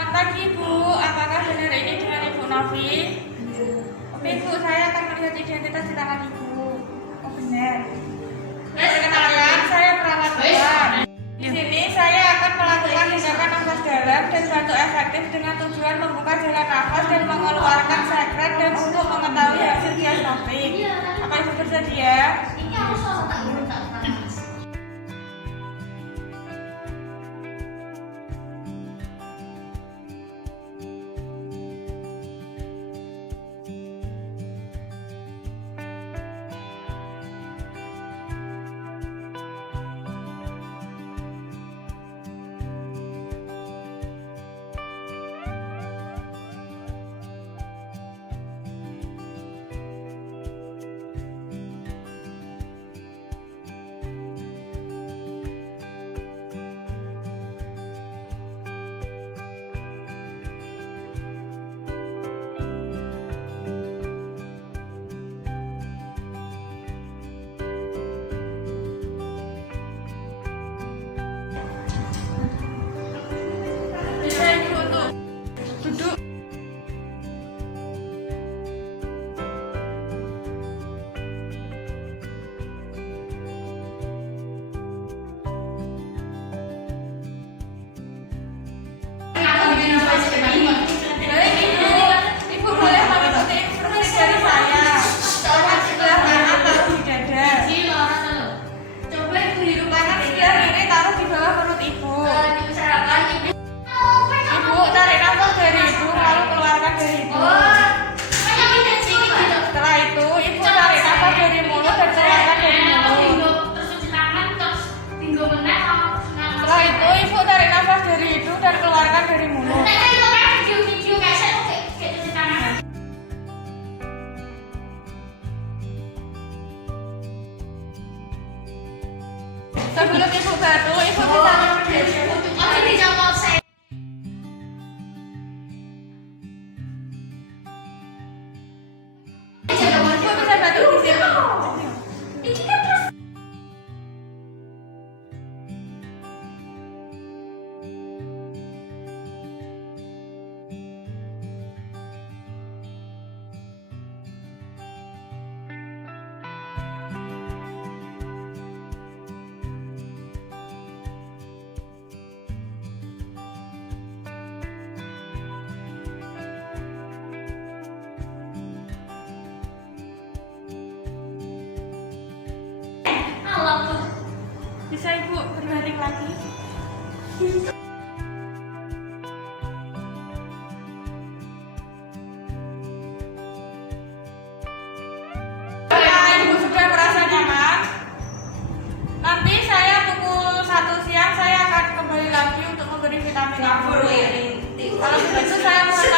Selamat pagi Bu, apakah benar ini dengan Ibu Novi? Oke Bu, saya akan melihat identitas di tangan Ibu. Oh benar. Perkenalkan, saya perawat luar. Di sini saya akan melakukan tindakan nafas dalam dan bantu efektif dengan tujuan membuka jalan nafas dan mengeluarkan sekret dan untuk mengetahui hasil diagnostik. Apa Ibu bersedia? Bisa Ibu untuk duduk. Ibu boleh mengikuti instruksi dari saya. Tangan sebelah kanan taruh di dada. Tangan sebelah kiri taruh di bawah perut Ibu. Ibu tarik nafas dari hidung lalu keluarkan dari hidung. Setelah itu Ibu tarik nafas dari mulut dan keluarkan dari mulut. Setelah itu Ibu tarik nafas dari hidung dan keluarkan dari mulut. Sebelum Ibu batuk, Ibu bisa Ibu bisa batuk di sini. Bisa Ibu berbaring lagi. Ibu sudah merasa nyaman. Nanti saya pukul 1 siang saya akan kembali lagi untuk memberi vitamin Ibu. Kalau begitu saya mohon